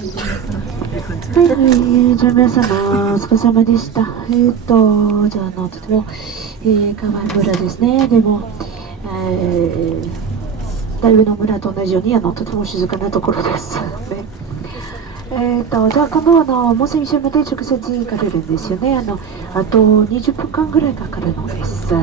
はい、じゃあ皆様、お疲れ様でした。じゃあとても、可愛い村ですね。でも、だいぶの村と同じように、とても静かなところです。ね。じゃあ今度モン・セミシェルまで直接行かれるんですよね。あと20分間ぐらいかかるのです。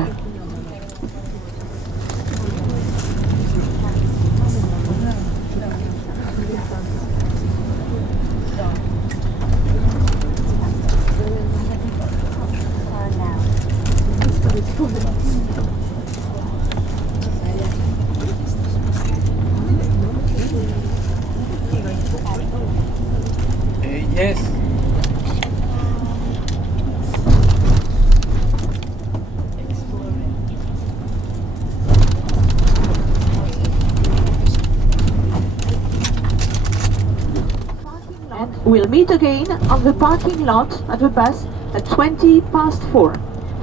Yes. And we'll meet again on the parking lot at the bus at 20 past 4.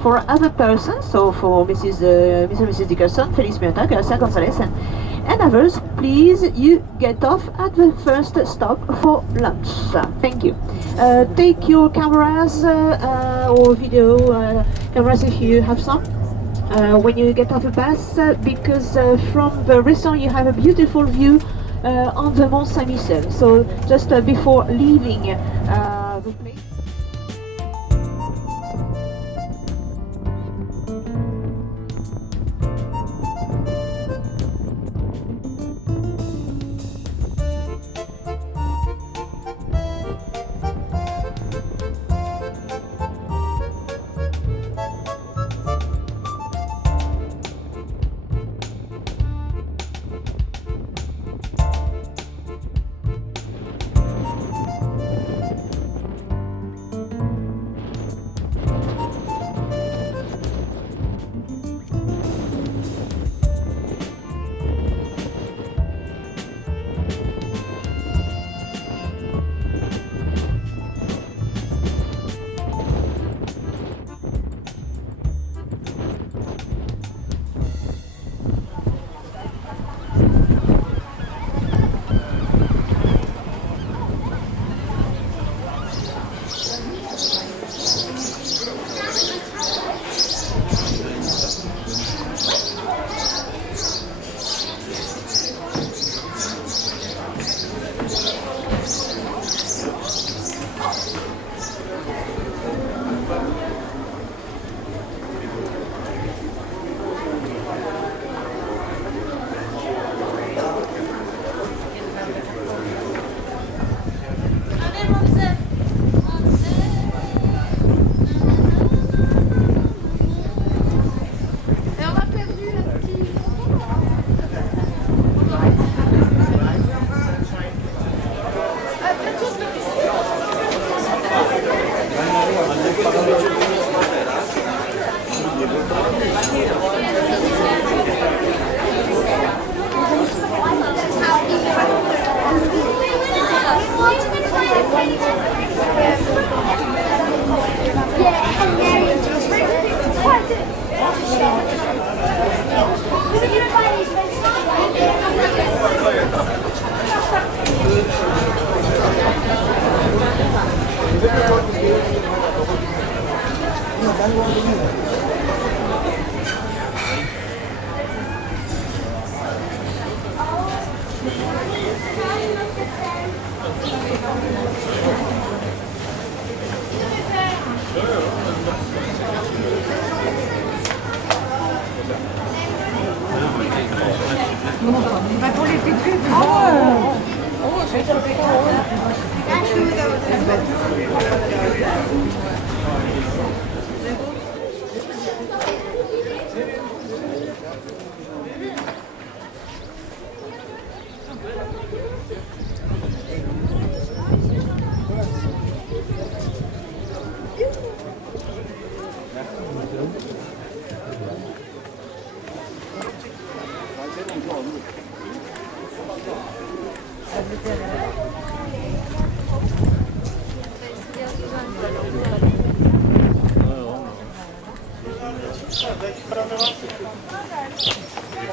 For other persons, so for Mr. and Mrs. Dickerson, Feliz Miota, Garcia Gonzalez, and others, please you get off at the first stop for lunch. Thank you. Take your cameras or video cameras if you have some. When you get off the bus, because from the restaurant you have a beautiful view on the Mont-Saint-Michel. So just before leaving the place.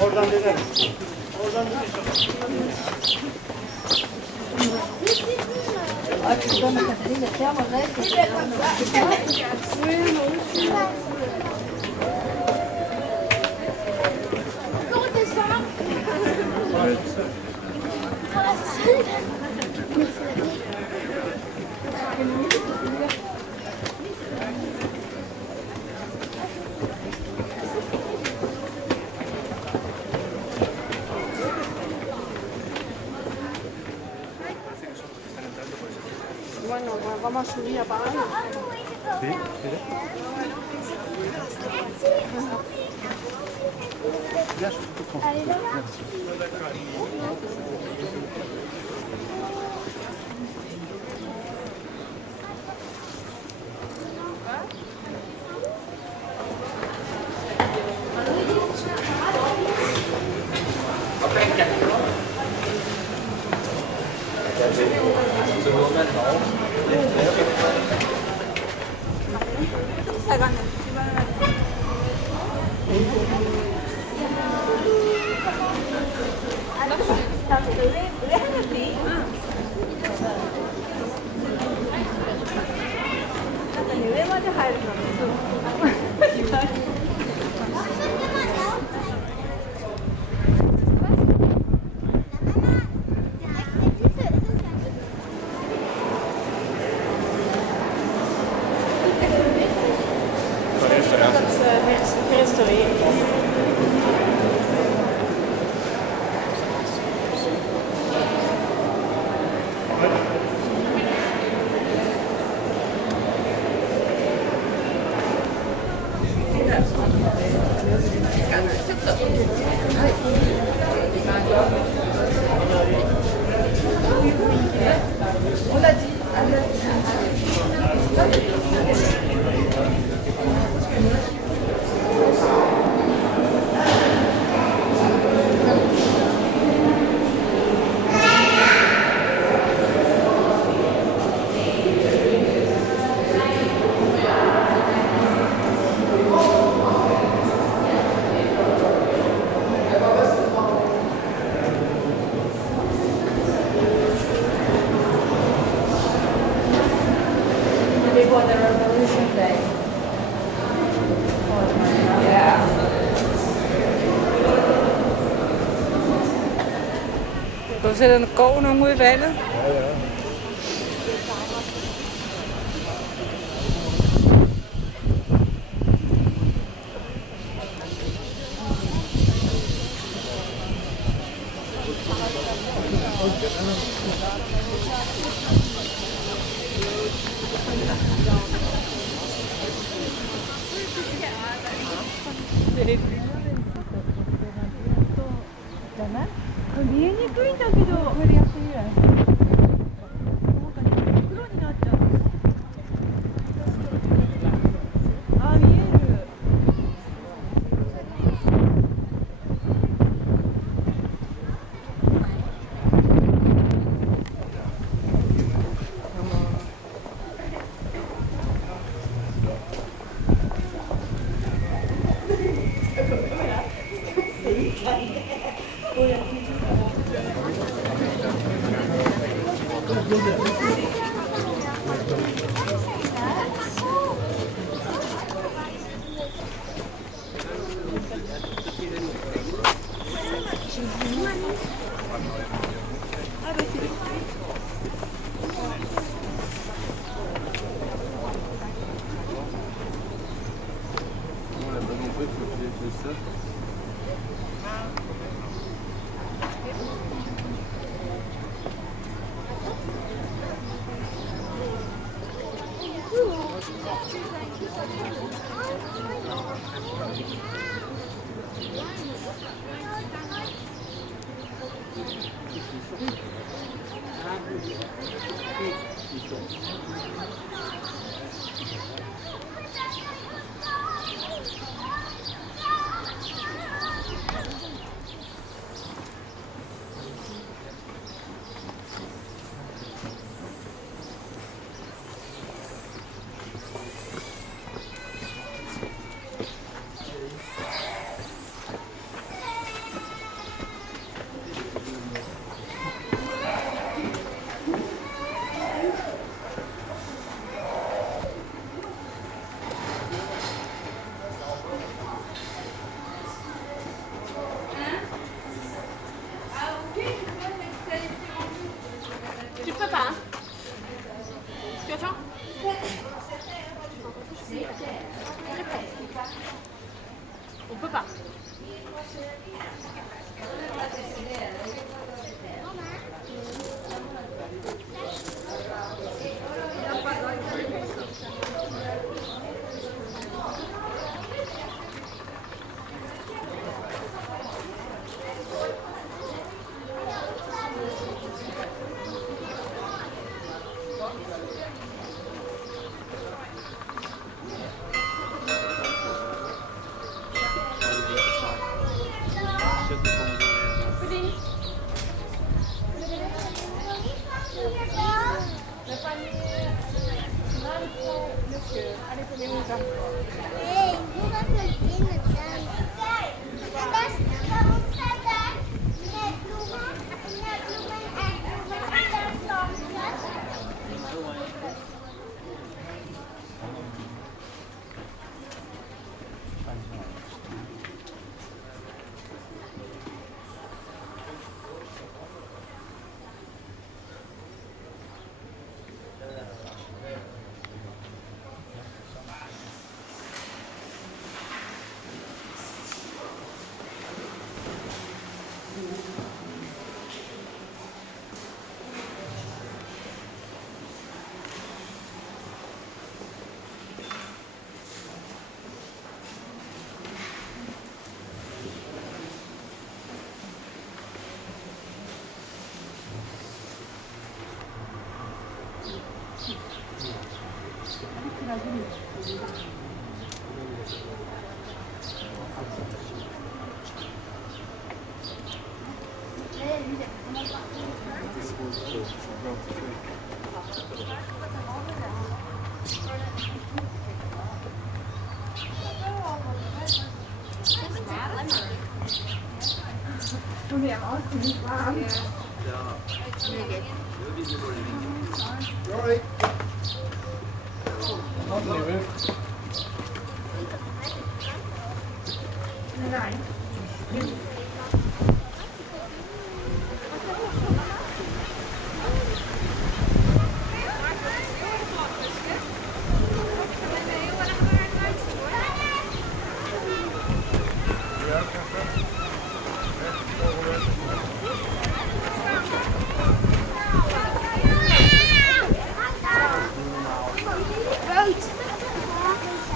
Oradan dönelim. Oradan dönelim. Bueno, pues vamos a subir a pagar. Sí, Du sætter en gård nogen ude i vandet.見えにくいんだけど、これやってみる。なんかね、黒になっちゃう。あ、見える。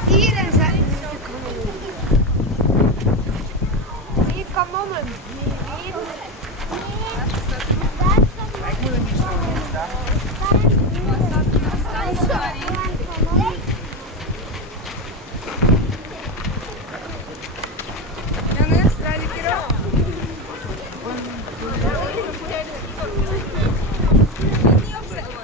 Hier en zetten ze de kanon. Hier kanonnen. Ik moet het niet zo doen. Jongens, draai een keer op. Niet opzetten.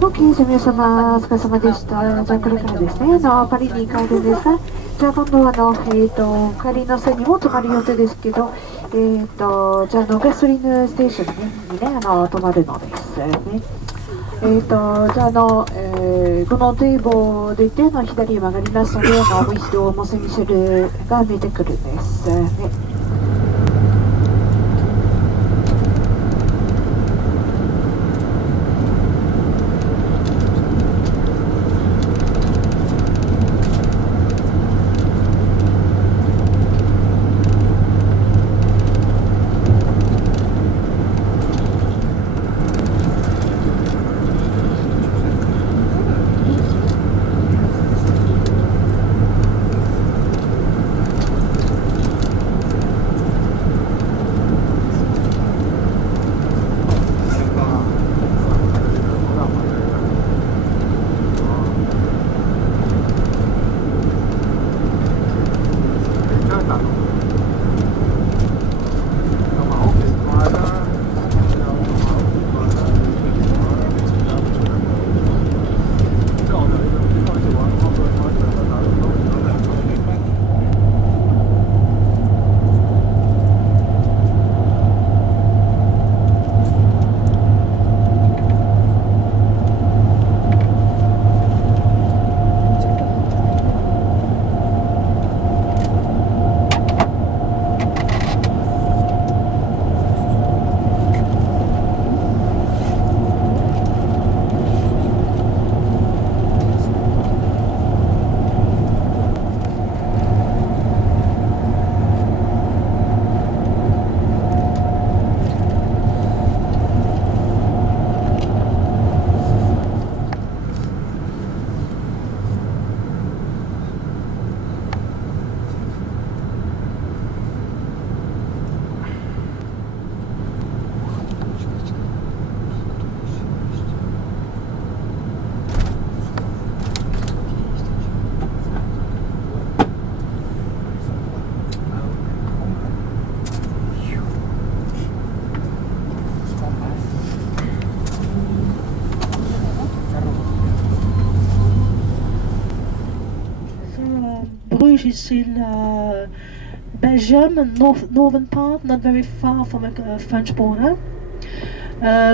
OK、じゃあ皆様、お疲れ様でした。じゃあこれからですね、パリに帰るんですが、じゃあ今度は帰りの際にも泊まる予定ですけど、じゃあガソリンステーションにね、泊まるのですね。じゃあこの堤防で行って左に曲がりますので、もう一度モン・セン・ミシェルが見えてくるんですね。Bruges is in Belgium, northern part, not very far from the French border.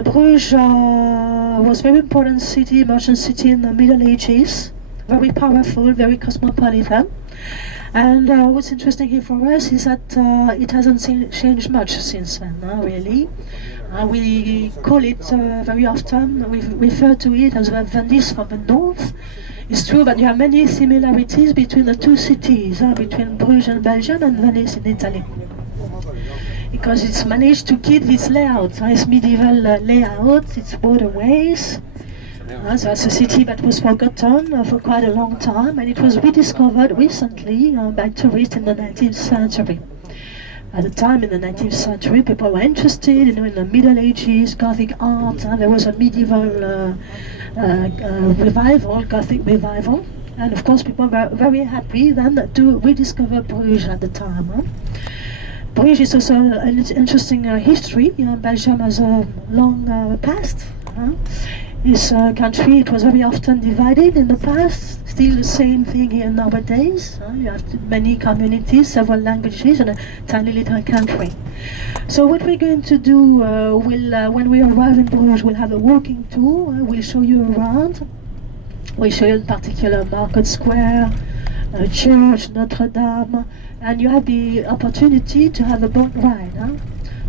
Bruges was a very important city, merchant city in the Middle Ages, very powerful, very cosmopolitan. And what's interesting here for us is that it hasn't changed much since then, really. We call it very often, we refer to it as Venice from the north. It's true that there are many similarities between the two cities, between Bruges in Belgium and Venice in Italy. Because it's managed to keep its layout, its medieval layout, its waterways. So it's a city that was forgotten for quite a long time, and it was rediscovered recently by tourists in the 19th century. At the time, in the 19th century, people were interested in the Middle Ages, Gothic art. There was a medieval revival, Gothic revival. And of course, people were very happy then to rediscover Bruges at the time. Bruges is also an interesting history. Belgium has a long past. This country, it was very often divided in the past, still the same thing here nowadays. You have many communities, several languages, and a tiny little country. So what we're going to do, when we arrive in Bruges, we'll have a walking tour. We'll show you around. We'll show you in particular Market Square, Church, Notre Dame, and you have the opportunity to have a boat ride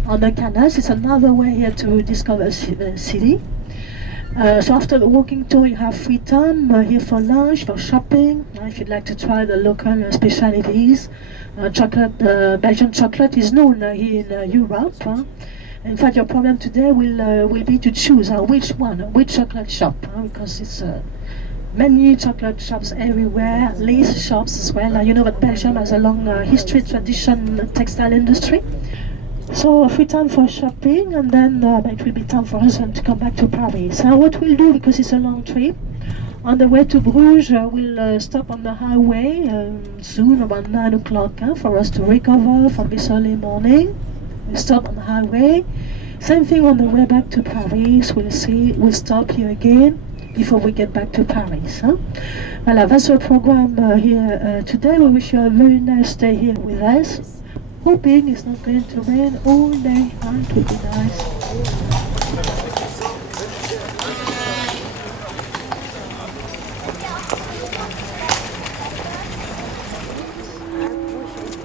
on the canals. It's another way here to discover the city. So after the walking tour, you have free time here for lunch, for shopping. If you'd like to try the local specialities, Belgian chocolate is known here in Europe. In fact, your problem today will be to choose which chocolate shop, because it's many chocolate shops everywhere, lace shops as well. You know that Belgium has a long history, tradition, textile industry. So free time for shopping, and then it will be time for us to come back to Paris. So what we'll do, because it's a long trip, on the way to Bruges, we'll stop on the highway soon, about 9 o'clock, for us to recover from this early morning. We'll stop on the highway. Same thing on the way back to Paris. We'll stop here again before we get back to Paris. Voilà, that's our program here today. We wish you a very nice day here with us. Hoping it's not going to rain all day. It would be nice.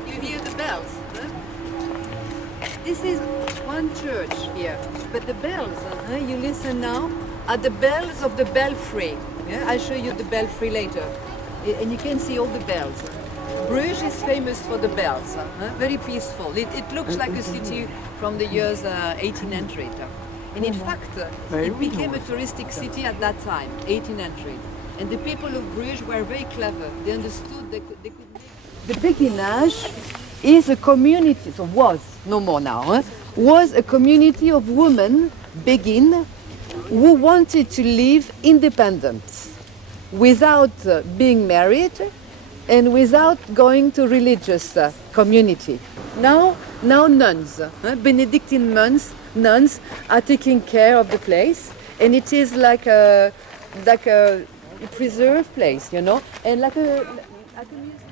You hear the bells, This is one church here, but the bells, you listen now, are the bells of the belfry. I'll show you the belfry later. And you can see all the bells. Bruges is famous for the bells, very peaceful. It looks like a city from the years 1800. And in fact, it became a touristic city at that time, 1800. And the people of Bruges were very clever. They understood they could live. The Béguinage is a community, so was, no more now, was a community of women, Béguines, who wanted to live independent, without being married, and without going to religious community. Now nuns, Benedictine nuns are taking care of the place, and it is like a preserved place, and like a museum.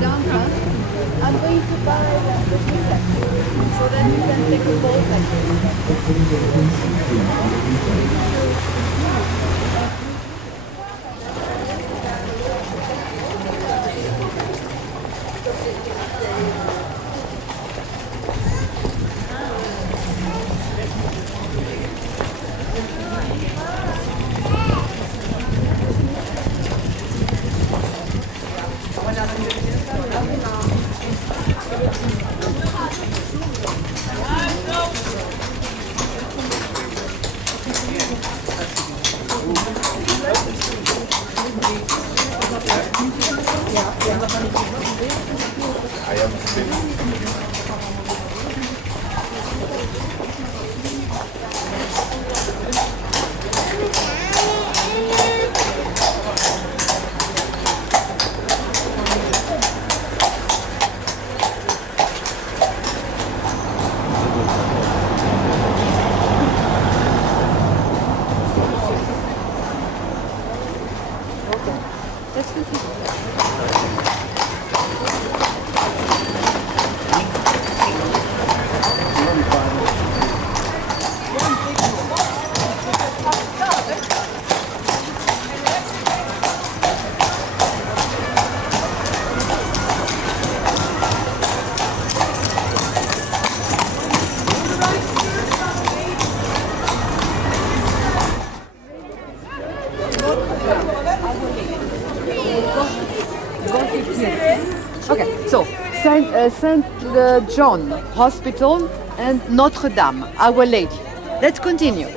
Downtown, I'm going to buy the ticket so that you can take a boat Okay, so Saint John Hospital and Notre Dame, Our Lady. Let's continue.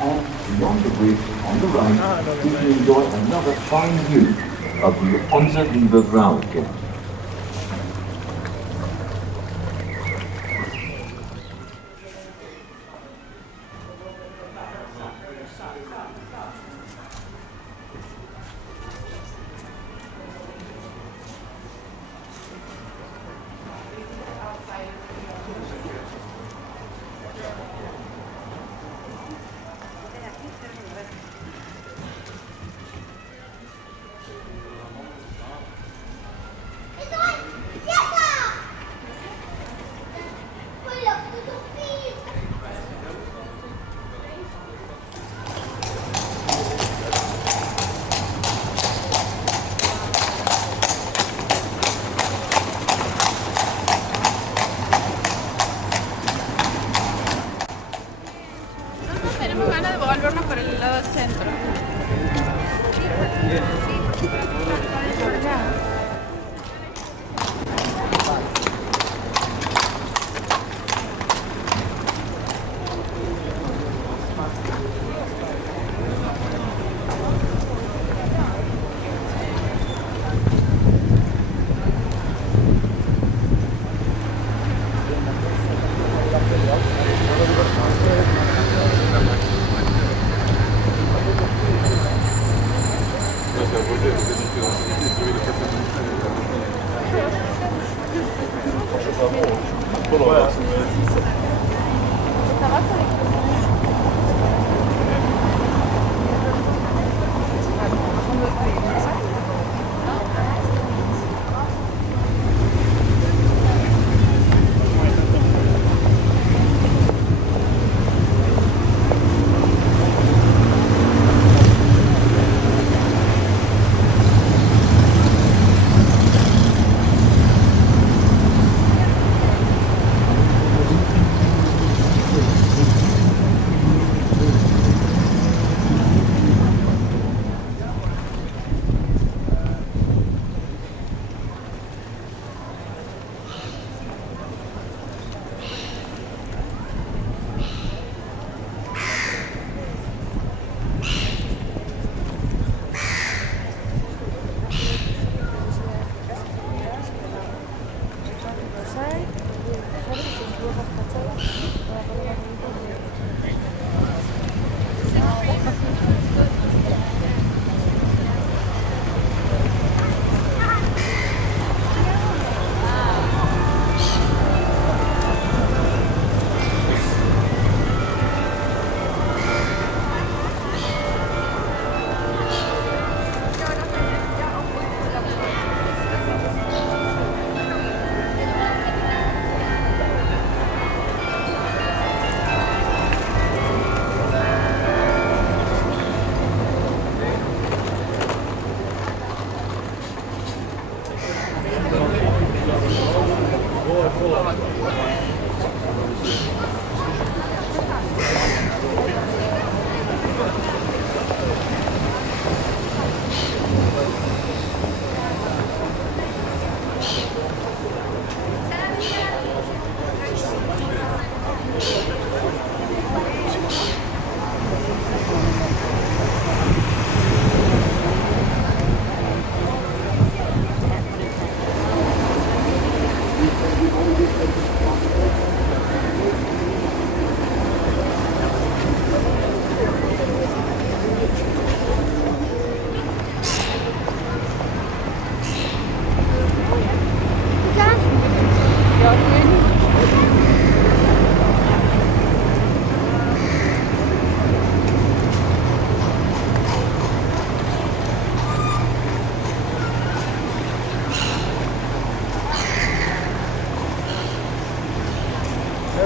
And beyond the bridge on the right, you can enjoy another fine view of the Beuvron-en-Auge. Tenemos ganas de volvernos por el lado del centro.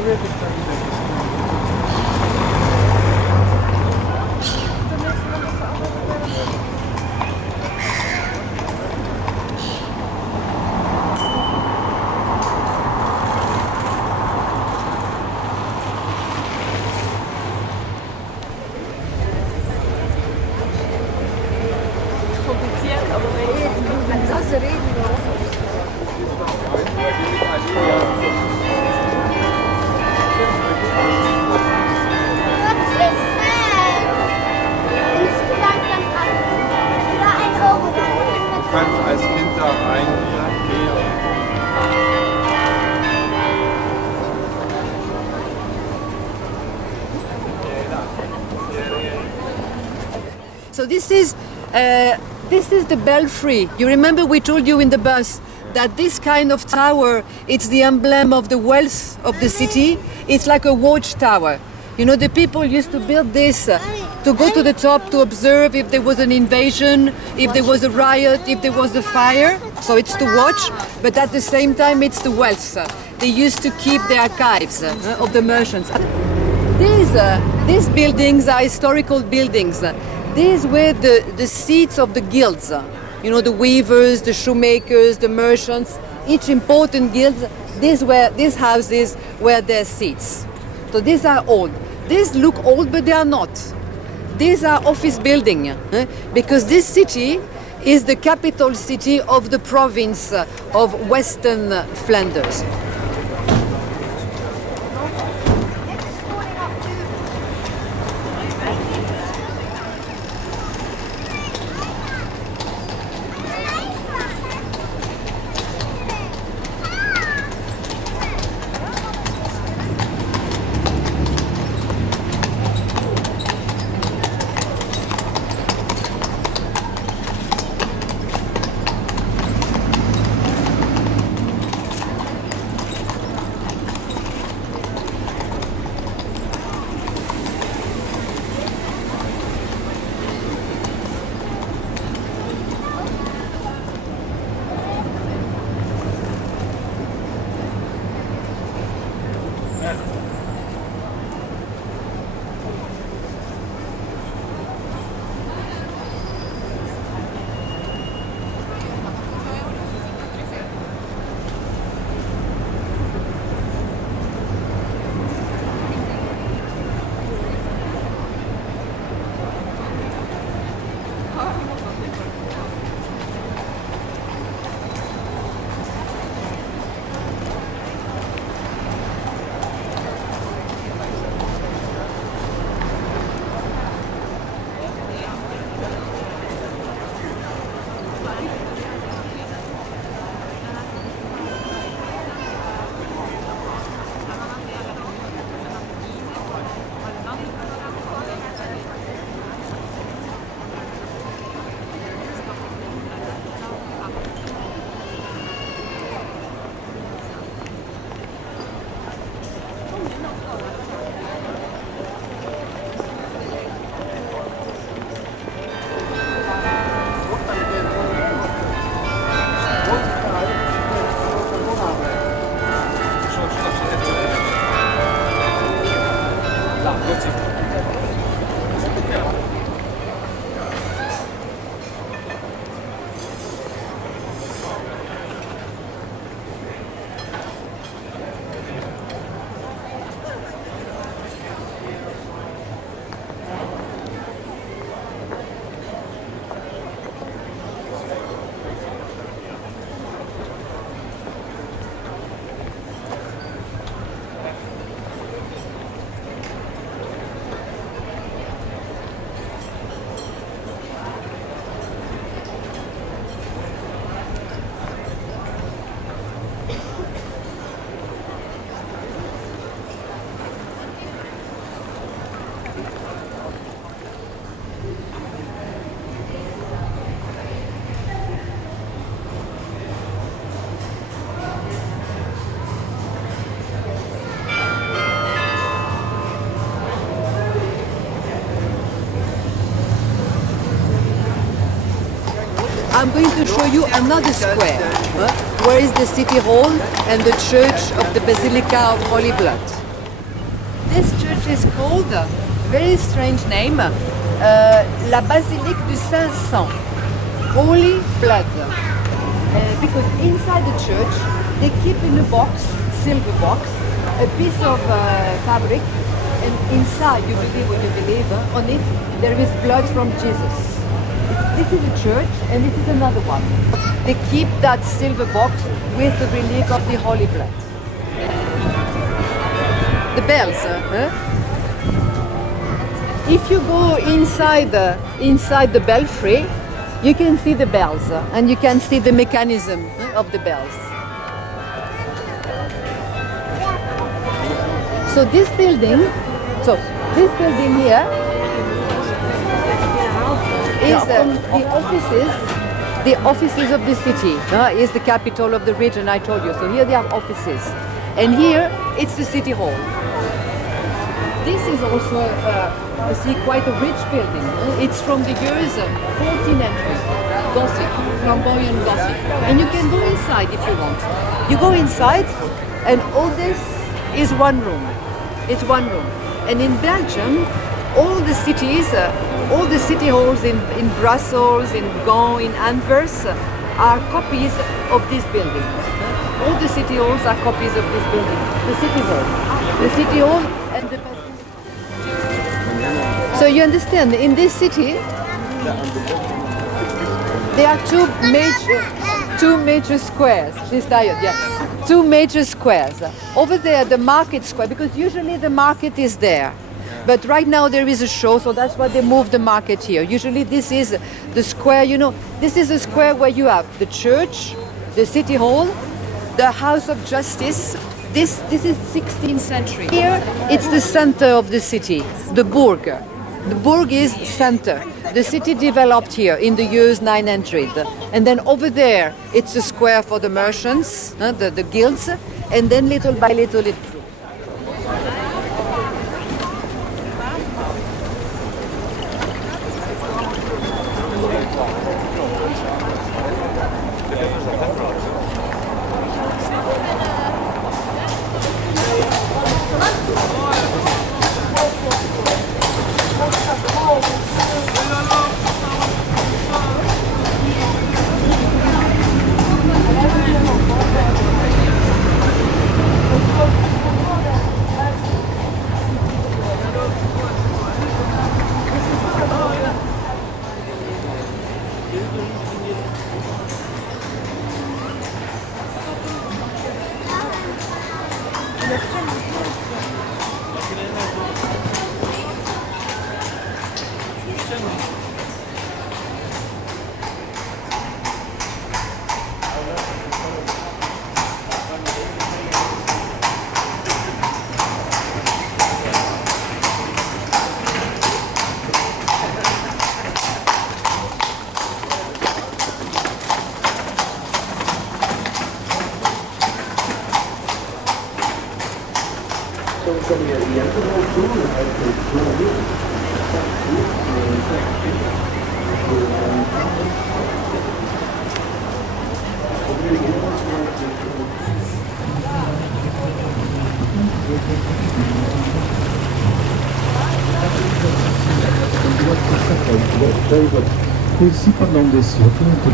Kompliziert, aber reden. Das reden wir auch. Du kannst als Kind da reingehen. So this is the belfry. You remember we told you in the bus that this kind of tower, it's the emblem of the wealth of the city. It's like a watchtower. You know, the people used to build this to go to the top to observe if there was an invasion, if there was a riot, if there was a fire. So it's to watch, but at the same time it's the wealth. They used to keep the archives of the merchants. These buildings are historical buildings. These were the seats of the guilds. You know, the weavers, the shoemakers, the merchants, each important guild, these houses were their seats. So these are old. These look old, but they are not. These are office buildings, because this city is the capital city of the province of Western Flanders. I'm going to show you another square, where is the city hall and the church of the Basilica of Holy Blood. this church is called, very strange name, La Basilique du Saint-Sang, Holy Blood. Because inside the church, they keep in a box, silver box, a piece of fabric, and inside, you believe what you believe, on it there is blood from Jesus. This is a church, and this is another one. They keep that silver box with the relic of the Holy Blood. The bells, If you go inside the belfry, you can see the bells, and you can see the mechanism of the bells. So this building here is the offices of the city. Is the capital of the region, I told you. So here they have offices, and here it's the city hall. This is also, you see, quite a rich building. It's from the years 1400, Gothic, flamboyant Gothic. And you can go inside if you want. You go inside, and all this is one room. It's one room. And in Belgium, all the cities, all the city halls in Brussels, in Gand, in Antwerp, are copies of this building. All the city halls are copies of this building. The city hall. The city hall and the... So you understand, in this city, there are two major squares. She's tired, yeah. Two major squares. Over there, the market square, because usually the market is there. But right now there is a show, so that's why they moved the market here. Usually this is the square, you know, this is a square where you have the church, the city hall, the House of Justice. This is 16th century. Here, it's the center of the city, the Burg. The Burg is center. The city developed here in the years 900. And then over there, it's a square for the merchants, the guilds, and then little by little it grew. Così parlando adesso, appunto,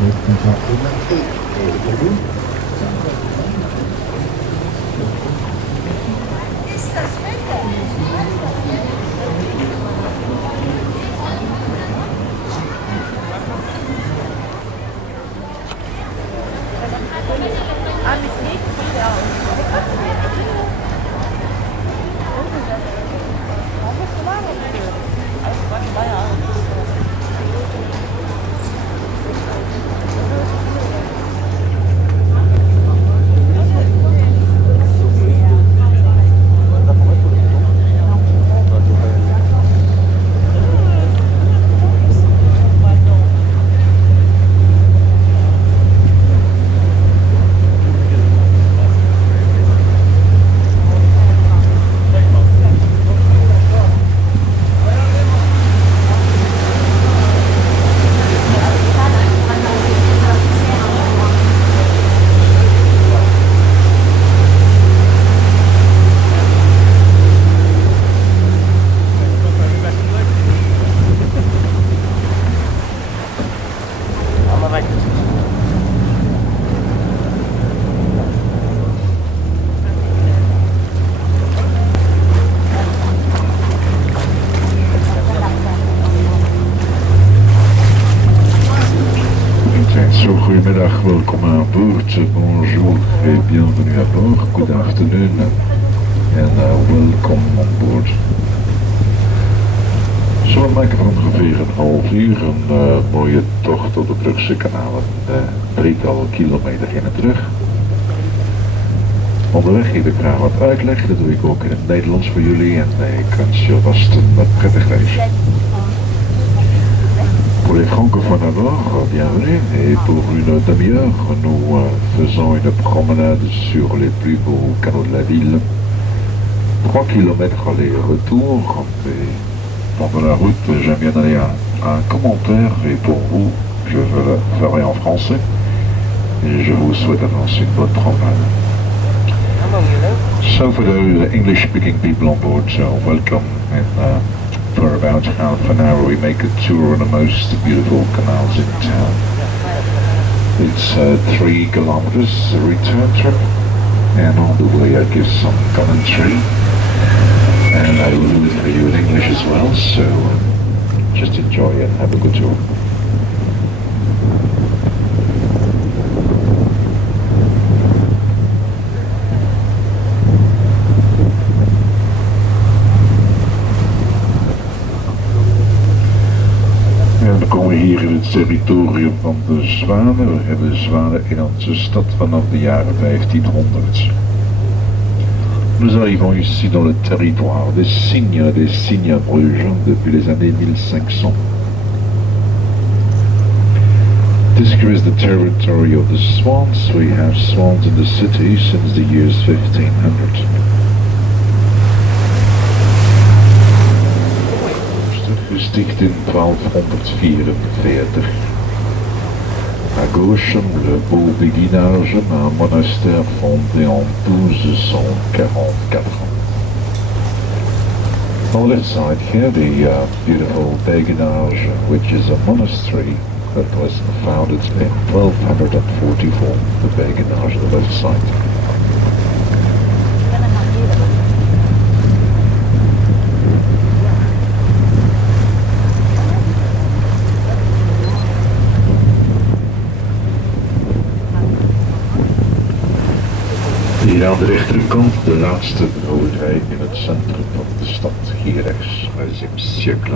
So, goedemiddag, welkom aan boord, bonjour et bienvenue à bord, good afternoon and welcome on board. Zo, we maken van ongeveer een half uur een mooie tocht door de Brugse kanalen, drietal kilometer heen en terug. Onderweg geef ik graag wat uitleg, dat doe ik ook in het Nederlands voor jullie en ik wens je vast een prettig reis. Pour les francophones d'abord, bienvenue, et pour une demi-heure, nous faisons une promenade sur les plus beaux canaux de la ville. 3 kilomètres aller-retour, et pendant la route, j'aime bien donner un commentaire, et pour vous, je le ferai en français, et je vous souhaite d'avance une bonne promenade. So for those English-speaking people on board, welcome, and for about half an hour we make a tour on the most beautiful canals in town. It's 3 kilometers a return trip, and on the way I give some commentary, and I will do it for you in English as well, so just enjoy it, have a good tour. We komen hier in het territorium van de zwanen. We hebben zwanen in onze stad vanaf de jaren 1500. Nous arrivons ici dans le territoire des cygnes à Bruges depuis les années 1500. This here is the territory of the swans. We have swans in the city since the years 1500. Gesticht in 1244. À gauche, le beau béguinage d'un monastère fondé en 1244. On the left side here, the beautiful béguinage, which is a monastery that was founded in 1244. The béguinage on the left side. Hier aan de rechterkant de laatste brouwerij in het centrum van de stad, hier rechts, 16e siècle.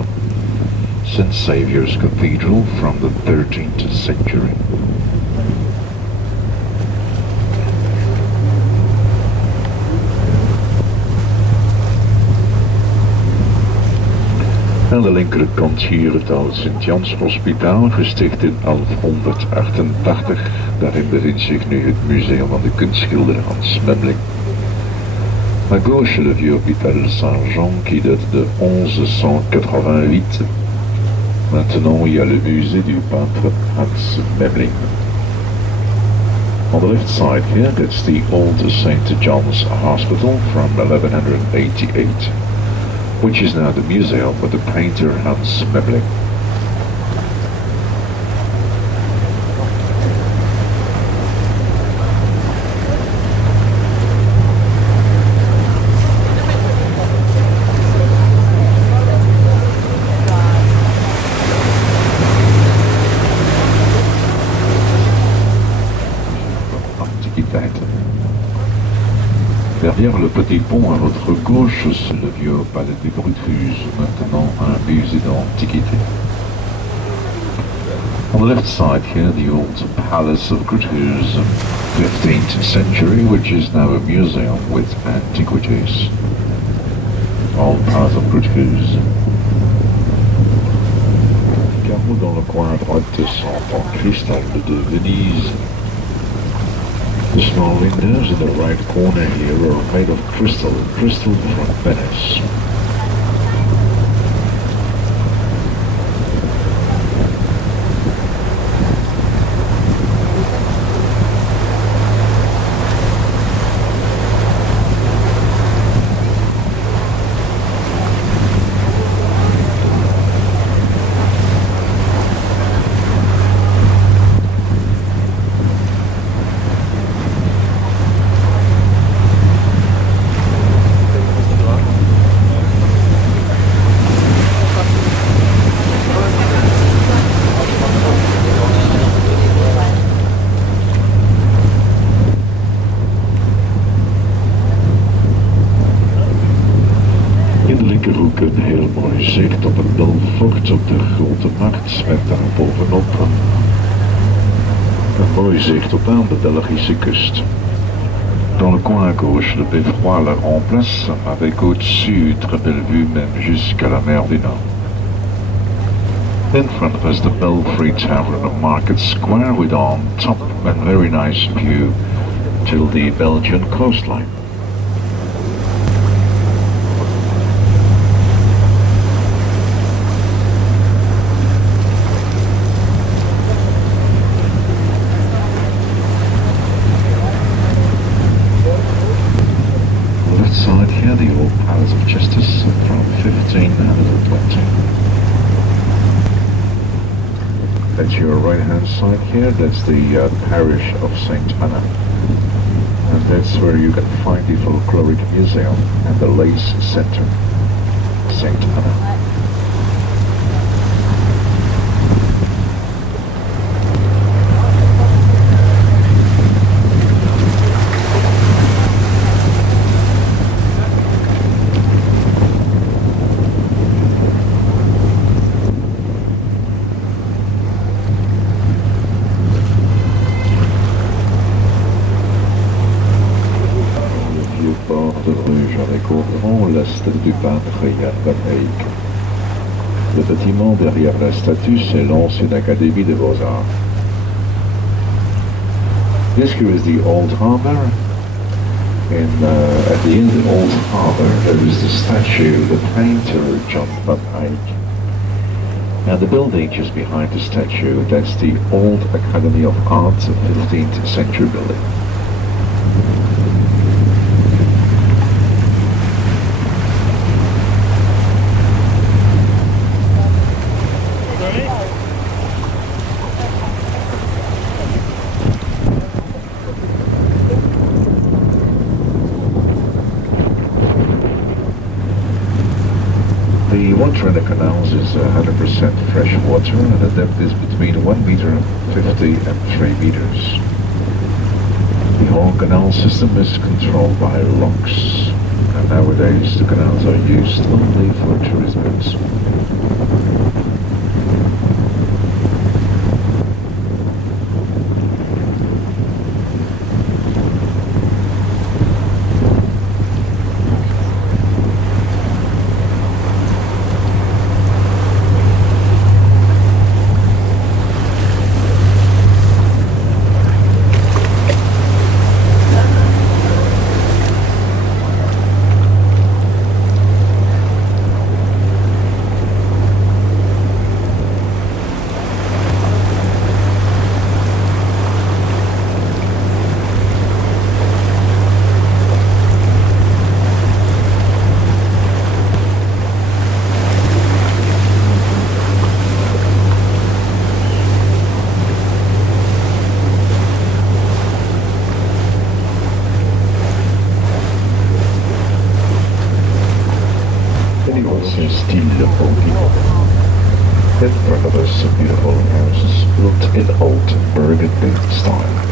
St. Saviour's Cathedral from the 13th century. Aan de linkerkant hier het oude Sint-Jans Hospitaal, gesticht in 1188. Daarin bevindt zich nu het museum van de kunstschilder Hans Memling. À gauche, le vieux hôpital Saint-Jean qui date de 1188. Maintenant, il y a le musée du peintre Hans Memling. On the left side here, that's the old St. John's Hospital from 1188. Which is now the museum of the painter Hans Memling. Derrière le petit pont à votre gauche, c'est le vieux palais des Bruges, maintenant un musée d'antiquité. On the left side here, the old palace of Bruges, 15th century, which is now a museum with antiquities. All part of Bruges. Carreau dans le coin à droite sont en cristal de Venise. The small windows in the right corner here are made of crystal from Venice. uit op de grote markt met daar bovenop een mooi zicht op aan de Belgische kust. Dans le coin à gauche, le Beuvron-en-Auge avec au-dessus très belle vue même jusqu'à la mer du Nord. In front of us the Belfry Tavern of Market Square with on top a very nice view till the Belgian coastline. Side here, the old Palace of Justice from 1520. That's your right hand side here, that's the parish of St. Anna. And that's where you can find the folkloric museum and the lace center, St. Anna. De Bruges avec au fond la statue du peintre Jan van Eyck. Le bâtiment derrière la statue, c'est l'ancienne Académie des Beaux-Arts. This here is the old harbour, and at the end of the old harbour there is the statue of the painter Jan van Eyck. And the building just behind the statue, that's the old Academy of Arts, a 15th century building. The water in the canals is 100% fresh water, and the depth is between 1 meter 50 and 3 meters. The whole canal system is controlled by locks, and nowadays the canals are used only for tourist boats. Style Art. In front of us, some beautiful houses built in old Burgundy style.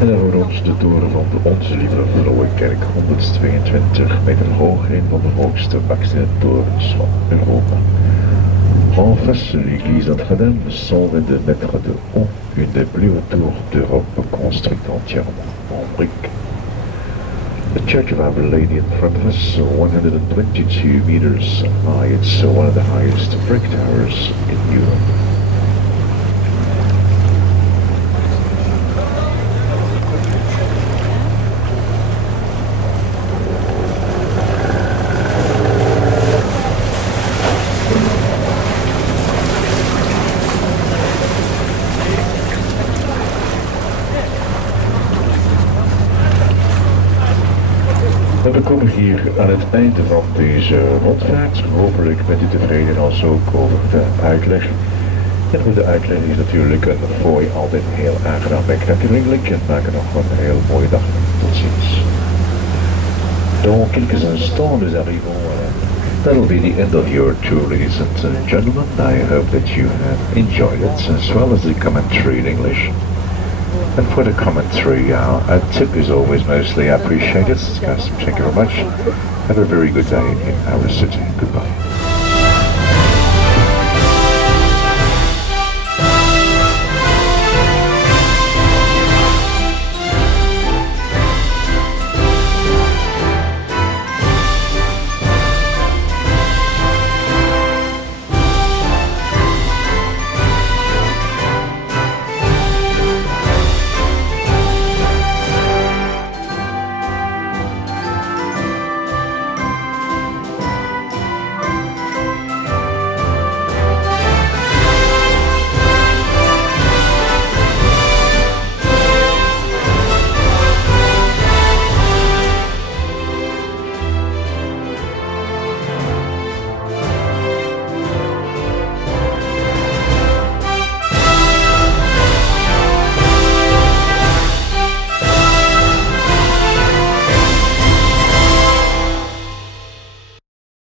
En daar voor ons de toren van de Onze Lieve Vrouwenkerk, 122 meter hoog, een van de hoogste bakstenen van Europa. En face l'église Notre-Dame, sont de mètres de haut, une des plus hautes tours d'Europe construite entièrement en briques. The Church of Our Lady in front of us, 122 meters high, it's one of the highest brick towers in Europe. We komen hier aan het einde van deze rondvaart. Hopelijk bent u tevreden als ook over de uitleg. En goed, de uitleiding is natuurlijk een voor je altijd heel aangenaam bij Knakkeringlijk en maak er nog een heel mooie dag. Tot ziens. Dans quelques instants, nous arrivons that'll be the end of your tour, ladies and gentlemen. I hope that you have enjoyed it, as well as the commentary in English. And for the commentary, a tip is always mostly appreciated. Thank you very much. Have a very good day in our city. Goodbye.